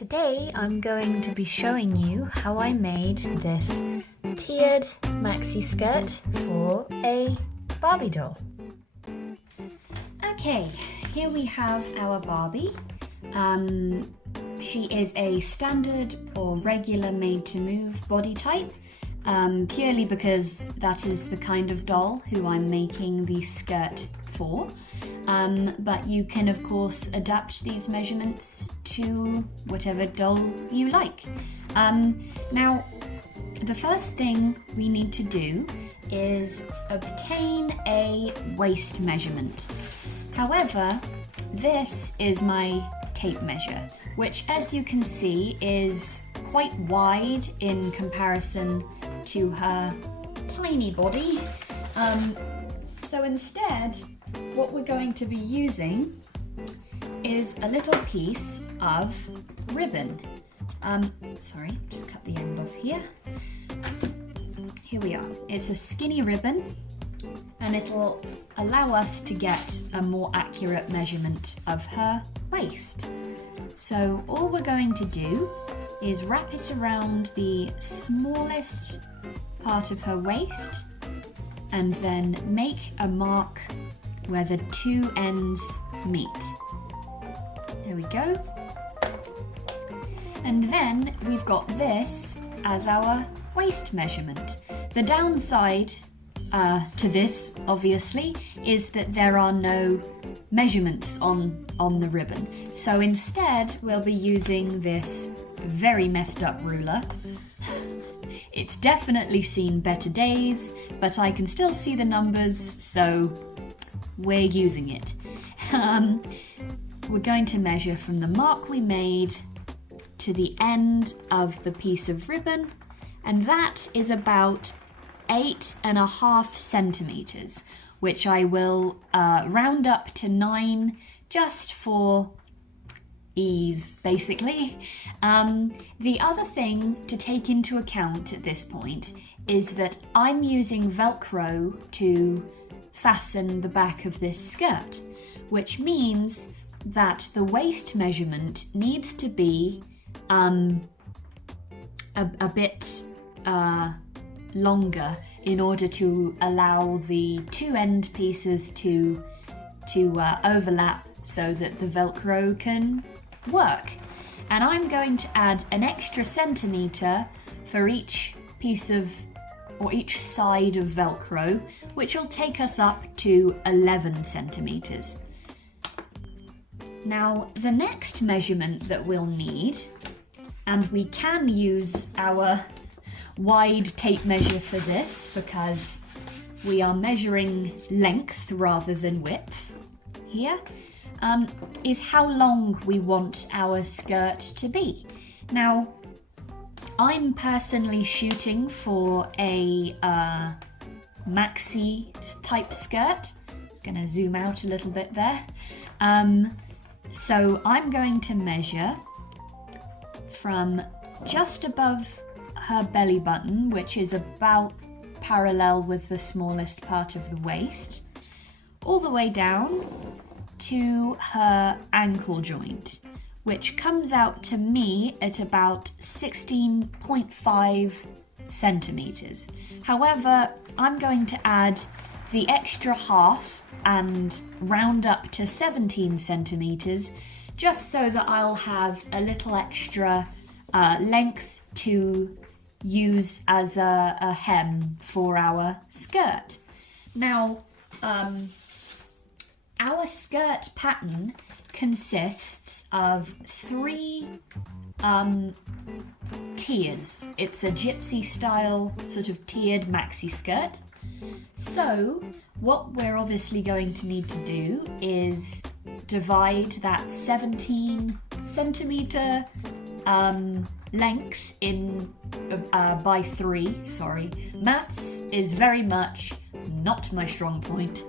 Today I'm going to be showing you how I made this tiered maxi skirt for a Barbie doll. Okay, here we have our Barbie. She is a standard or regular made to move body type, purely because that is the kind of doll who I'm making the skirt for. But you can of course adapt these measurements to whatever doll you like. Now, the first thing we need to do is obtain a waist measurement. However, this is my tape measure, which as you can see is quite wide in comparison to her tiny body. So instead, what we're going to be using is a little piece of ribbon. Sorry, just cut the end off here. Here we are. It's a skinny ribbon and it'll allow us to get a more accurate measurement of her waist. So all we're going to do is wrap it around the smallest part of her waist and then make a mark where the two ends meet. There we go. And then we've got this as our waist measurement. The downside to this, obviously, is that there are no measurements on the ribbon. So instead, we'll be using this very messed up ruler. It's definitely seen better days, but I can still see the numbers, so we're using it. We're going to measure from the mark we made to the end of the piece of ribbon, and that is about 8.5 centimeters, which I will round up to 9 just for ease, basically. The other thing to take into account at this point is that I'm using velcro to fasten the back of this skirt, which means that the waist measurement needs to be a bit longer in order to allow the two end pieces to overlap so that the velcro can work. And I'm going to add an extra centimetre for each piece of, or each side of velcro, which will take us up to 11 centimetres. Now, the next measurement that we'll need, and we can use our wide tape measure for this because we are measuring length rather than width here, is how long we want our skirt to be. Now, I'm personally shooting for a maxi type skirt. Just going to zoom out a little bit there. So I'm going to measure from just above her belly button, which is about parallel with the smallest part of the waist, all the way down to her ankle joint, which comes out to me at about 16.5 centimeters. However, I'm going to add the extra half and round up to 17 centimeters, just so that I'll have a little extra length to use as a hem for our skirt. Now, our skirt pattern consists of 3 tiers. It's a gypsy style sort of tiered maxi skirt. So what we're obviously going to need to do is divide that 17 centimeter length in by 3. Sorry, maths is very much not my strong point.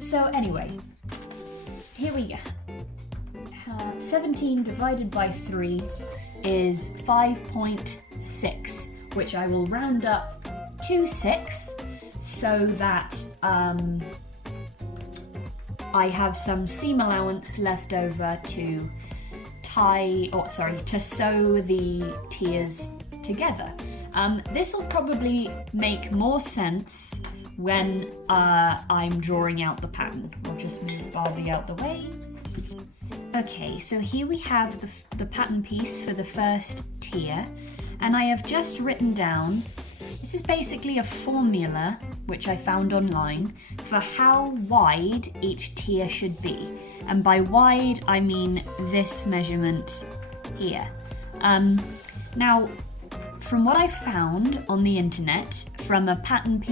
So anyway, here we go. 17 divided by 3 is 5.6, which I will round up to 6 so that I have some seam allowance left over to to sew the tiers together. This will probably make more sense when I'm drawing out the pattern. We'll just move Barbie out the way. Okay, so here we have the pattern piece for the first tier, and I have just written down, this is basically a formula which I found online for how wide each tier should be. And by wide, I mean this measurement here. Now, from what I found on the internet, from a pattern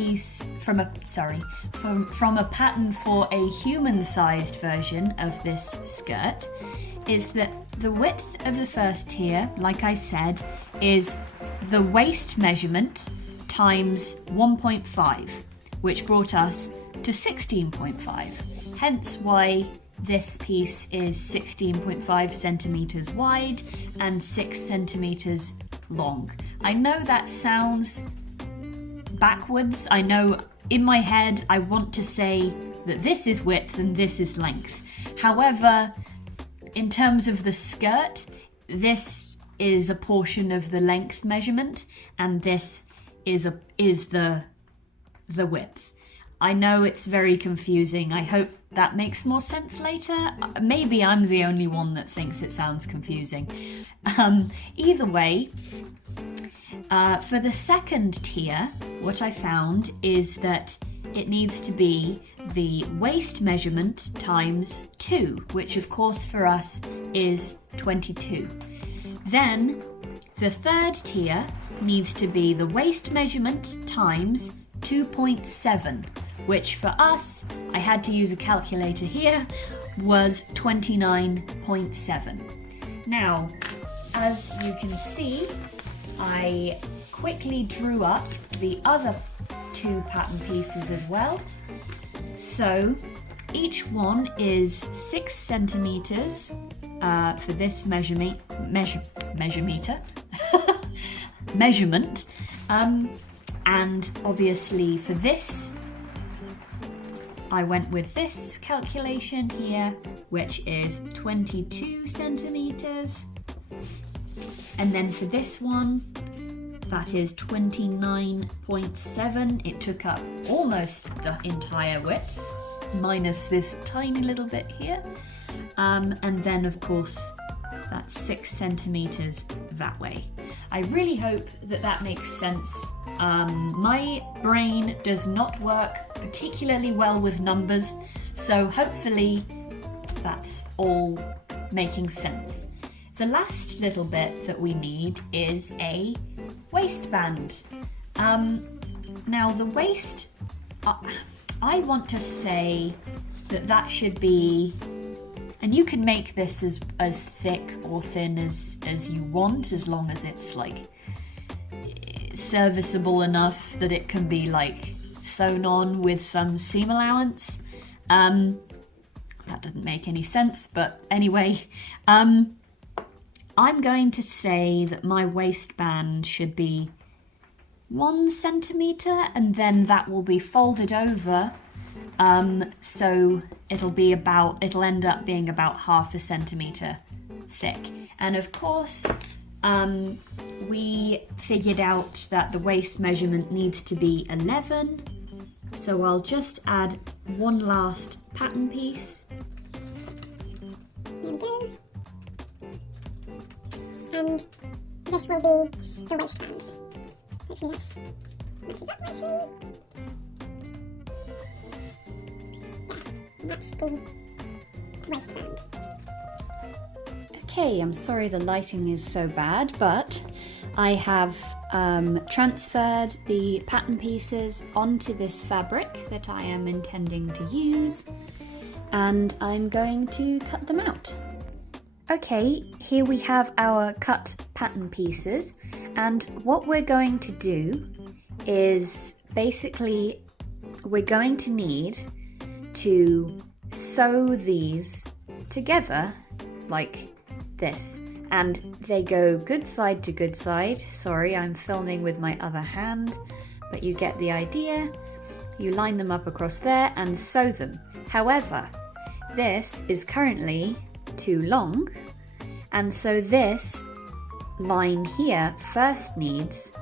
for a human-sized version of this skirt, is that the width of the first tier, like I said, is the waist measurement times 1.5, which brought us to 16.5. Hence why this piece is 16.5 centimeters wide and 6 centimeters long. I know that sounds backwards. I know in my head I want to say that this is width and this is length. However, in terms of the skirt, this is a portion of the length measurement and this is the width. I know it's very confusing. I hope that makes more sense later. Maybe I'm the only one that thinks it sounds confusing. Either way, for the second tier, what I found is that it needs to be the waist measurement times 2, which of course for us is 22. Then the third tier needs to be the waist measurement times 2.7, which for us, I had to use a calculator here, was 29.7. Now, as you can see, I quickly drew up the other 2 pattern pieces as well. So each one is 6 centimeters for this measurement. And obviously for this, I went with this calculation here, which is 22 centimeters. And then for this one, that is 29.7. It took up almost the entire width, minus this tiny little bit here. And then of course, that's 6 centimeters that way. I really hope that that makes sense. My brain does not work particularly well with numbers, so hopefully that's all making sense. The last little bit that we need is a waistband. Now the waist, I want to say that should be, and you can make this as thick or thin as you want, as long as it's like serviceable enough that it can be like sewn on with some seam allowance. That didn't make any sense, but anyway, I'm going to say that my waistband should be 1 centimeter, and then that will be folded over. So it'll end up being about 0.5 centimeter thick. And of course, we figured out that the waist measurement needs to be 11. So I'll just add one last pattern piece. There we go. And this will be the waistband. Hopefully this matches up nicely. That's the waistband. Okay, I'm sorry the lighting is so bad, but I have transferred the pattern pieces onto this fabric that I am intending to use, and I'm going to cut them out. Okay, here we have our cut pattern pieces, and what we're going to do is basically we're going to need to sew these together like this, and they go good side to good side. Sorry, I'm filming with my other hand, but you get the idea. You line them up across there and sew them. However, this is currently too long, And so this line here first needs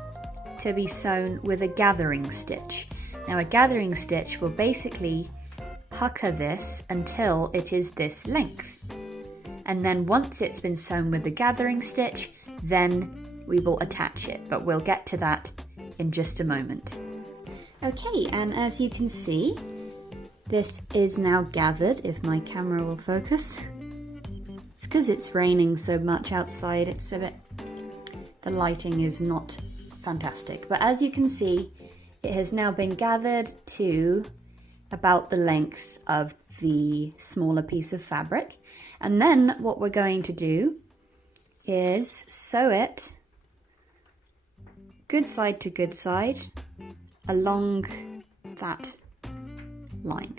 to be sewn with a gathering stitch. Now a gathering stitch will basically pucker this until it is this length. And then once it's been sewn with the gathering stitch, then we will attach it, but we'll get to that in just a moment. Okay, and as you can see, this is now gathered, if my camera will focus. It's because it's raining so much outside, it's a bit, the lighting is not fantastic. But as you can see, it has now been gathered to about the length of the smaller piece of fabric. And then what we're going to do is sew it good side to good side along that line.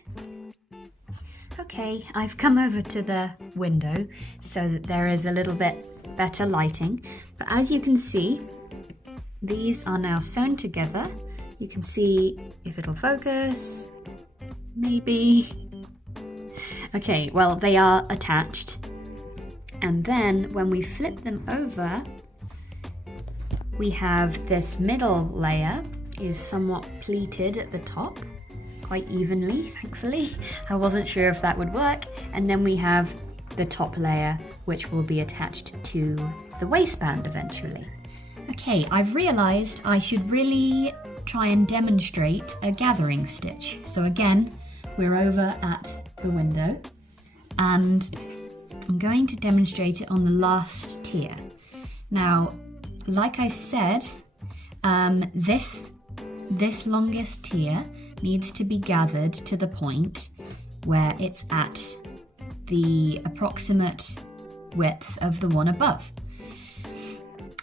Okay, I've come over to the window so that there is a little bit better lighting. But as you can see, these are now sewn together. You can see if it'll focus, maybe. Okay, well, they are attached. And then when we flip them over, we have this middle layer is somewhat pleated at the top, quite evenly, thankfully. I wasn't sure if that would work. And then we have the top layer, which will be attached to the waistband eventually. Okay, I've realized I should really try and demonstrate a gathering stitch. So again, we're over at the window and I'm going to demonstrate it on the last tier. Now, like I said, this longest tier needs to be gathered to the point where it's at the approximate width of the one above.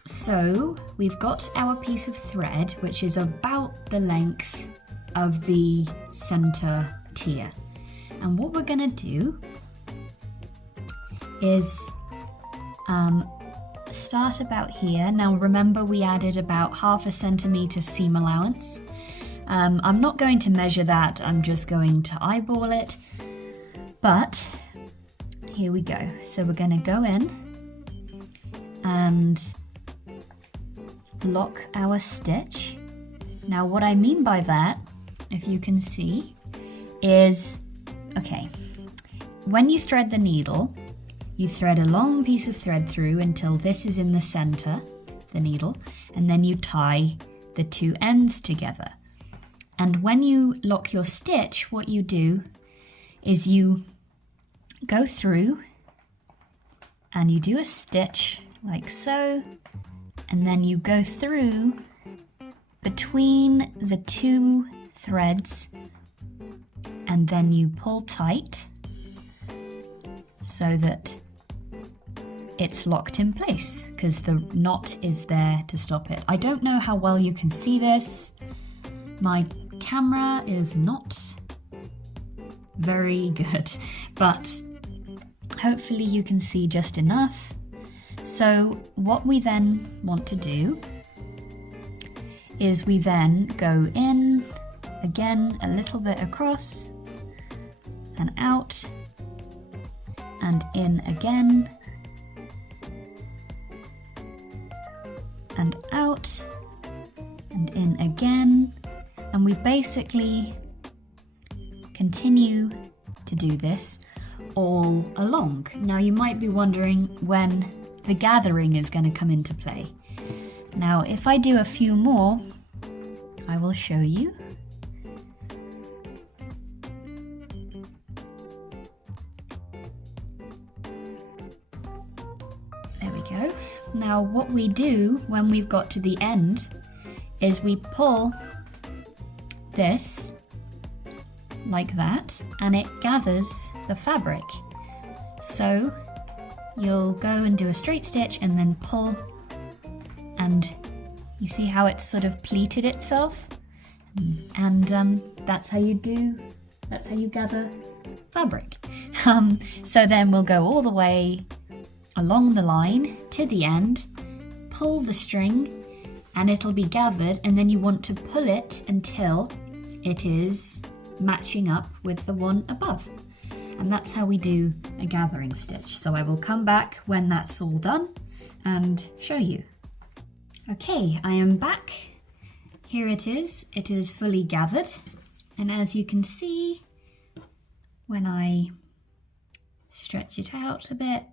So we've got our piece of thread, which is about the length of the center tier. And what we're gonna do is start about here. Now remember, we added about 1/2 centimeter seam allowance. I'm not going to measure that, I'm just going to eyeball it. But here we go. So we're gonna go in and lock our stitch. Now what I mean by that, if you can see, is, okay, when you thread the needle, you thread a long piece of thread through until this is in the center, the needle, and then you tie the two ends together. And when you lock your stitch, what you do is you go through and you do a stitch like so, and then you go through between the two threads and then you pull tight so that it's locked in place because the knot is there to stop it. I don't know how well you can see this. My camera is not very good, but hopefully you can see just enough. So what we then want to do is we then go in again a little bit across and out and in again and out and in again, and we basically continue to do this all along. Now you might be wondering when the gathering is going to come into play. Now if I do a few more, I will show you. There we go. Now what we do when we've got to the end is we pull this like that and it gathers the fabric. So you'll go and do a straight stitch and then pull, and you see how it's sort of pleated itself, and that's how you gather fabric. So then we'll go all the way along the line to the end, pull the string, and it'll be gathered, and then you want to pull it until it is matching up with the one above. And that's how we do a gathering stitch. So I will come back when that's all done and show you. Okay, I am back. Here it is fully gathered. And as you can see, when I stretch it out a bit,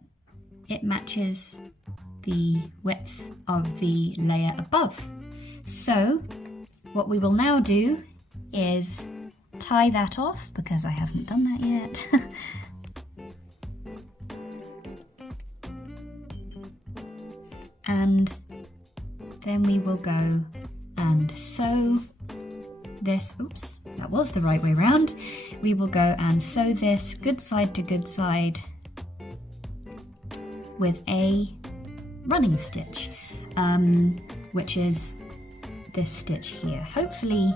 it matches the width of the layer above. So what we will now do is tie that off, because I haven't done that yet. And then we will go and sew this, oops, that was the right way round. We will go and sew this good side to good side with a running stitch, which is this stitch here. Hopefully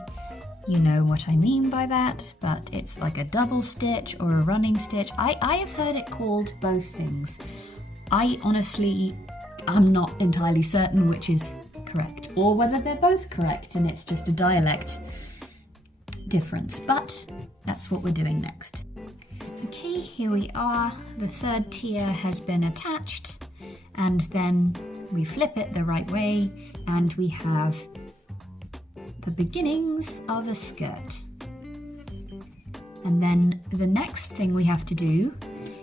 you know what I mean by that, but it's like a double stitch or a running stitch. I have heard it called both things. I honestly am not entirely certain which is correct, or whether they're both correct and it's just a dialect difference, but that's what we're doing next. Okay, here we are. The third tier has been attached, and then we flip it the right way and we have the beginnings of a skirt. And then the next thing we have to do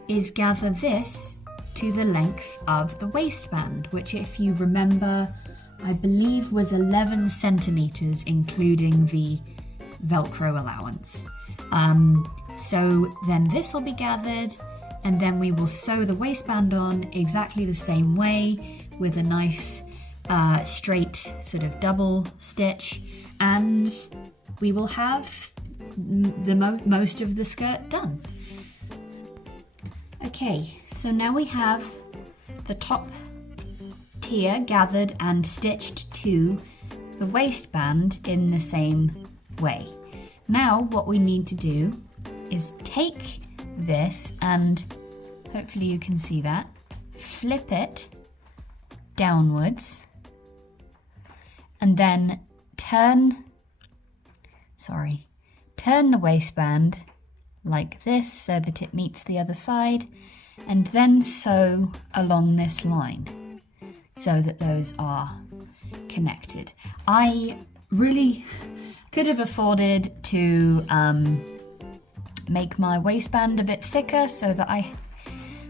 is gather this to the length of the waistband, which, if you remember, I believe was 11 centimeters, including the velcro allowance. So then this will be gathered, and then we will sew the waistband on exactly the same way with a nice straight sort of double stitch, and we will have the most of the skirt done. Okay, so now we have the top tier gathered and stitched to the waistband in the same way. Now what we need to do is take this, and hopefully you can see that, flip it downwards, and then turn the waistband like this so that it meets the other side, and then sew along this line so that those are connected. I really could have afforded to make my waistband a bit thicker so that I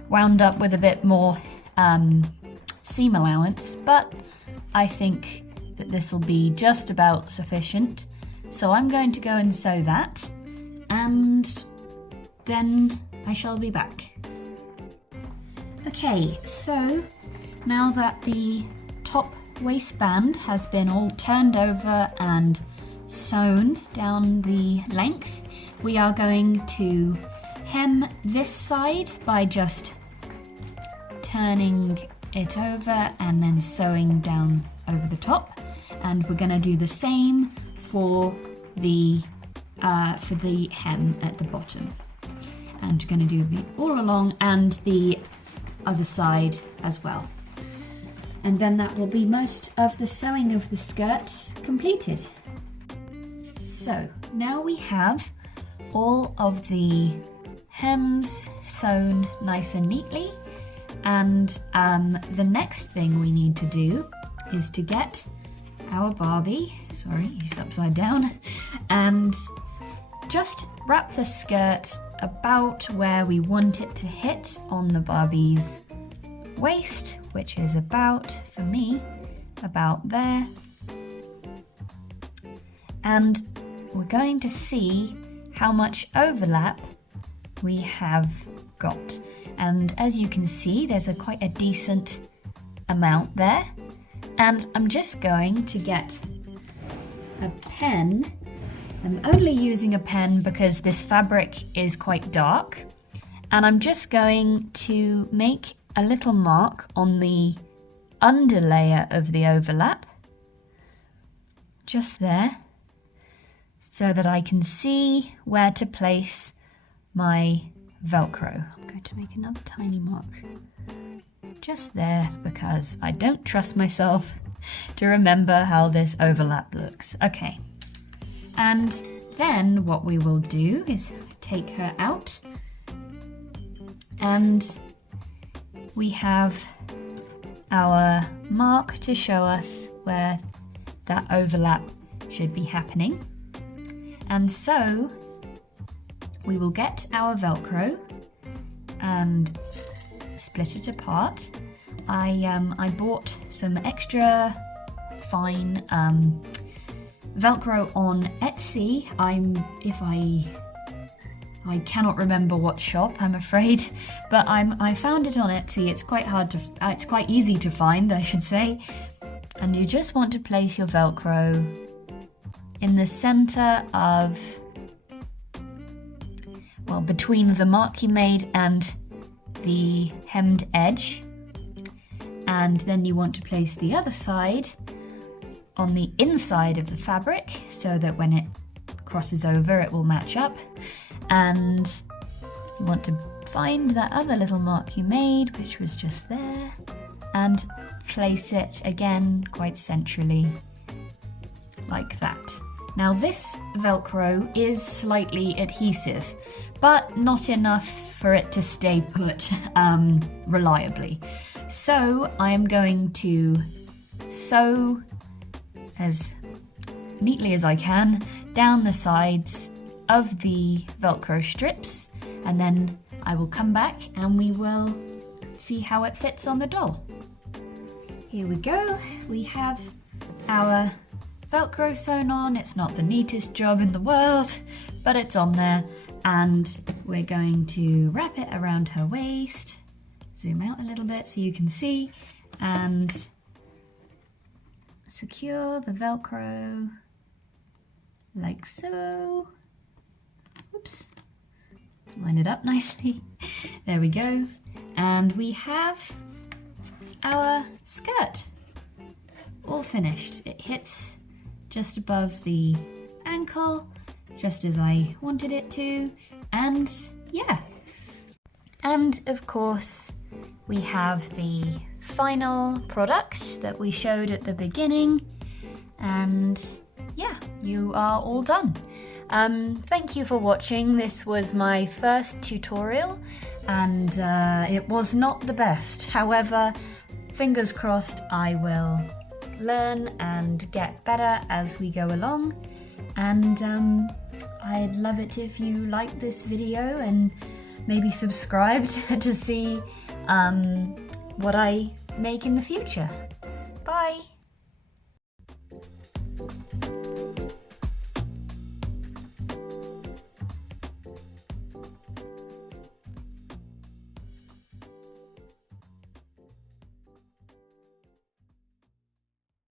wound up with a bit more seam allowance, but I think that this will be just about sufficient. So I'm going to go and sew that, and then I shall be back. Okay, so now that the top waistband has been all turned over and sewn down the length, we are going to hem this side by just turning it over and then sewing down over the top, and we're going to do the same for the hem at the bottom, and going to do the all along and the other side as well, and then that will be most of the sewing of the skirt completed. So now we have all of the hems sewn nice and neatly, and the next thing we need to do is to get our Barbie, sorry, she's upside down, and just wrap the skirt about where we want it to hit on the Barbie's waist, which is about, for me, about there. And we're going to see how much overlap we have got. And as you can see, there's quite a decent amount there. And I'm just going to get a pen. I'm only using a pen because this fabric is quite dark, and I'm just going to make a little mark on the underlayer of the overlap, just there, so that I can see where to place my velcro. I'm going to make another tiny mark just there because I don't trust myself to remember how this overlap looks. Okay. And then what we will do is take her out and we have our mark to show us where that overlap should be happening. And so we will get our velcro and split it apart. I bought some extra fine velcro on Etsy. I cannot remember what shop, I'm afraid, but I found it on Etsy. It's quite easy to find, I should say. And you just want to place your velcro in the center of, well, between the mark you made and the hemmed edge. And then you want to place the other side on the inside of the fabric so that when it crosses over it will match up. And you want to find that other little mark you made, which was just there, and place it again quite centrally, like that. Now this velcro is slightly adhesive, but not enough for it to stay put reliably. So I'm going to sew as neatly as I can down the sides of the velcro strips, and then I will come back and we will see how it fits on the doll. Here we go, we have our velcro sewn on. It's not the neatest job in the world, but it's on there, and we're going to wrap it around her waist. Zoom out a little bit so you can see, and secure the velcro like so. Oops, line it up nicely. There we go. And we have our skirt all finished. It hits just above the ankle, just as I wanted it to, and yeah. And of course, we have the final product that we showed at the beginning, and yeah, you are all done. Thank you for watching. This was my first tutorial, and it was not the best. However, fingers crossed I will learn and get better as we go along, and I'd love it if you liked this video and maybe subscribed to see what I make in the future. Bye!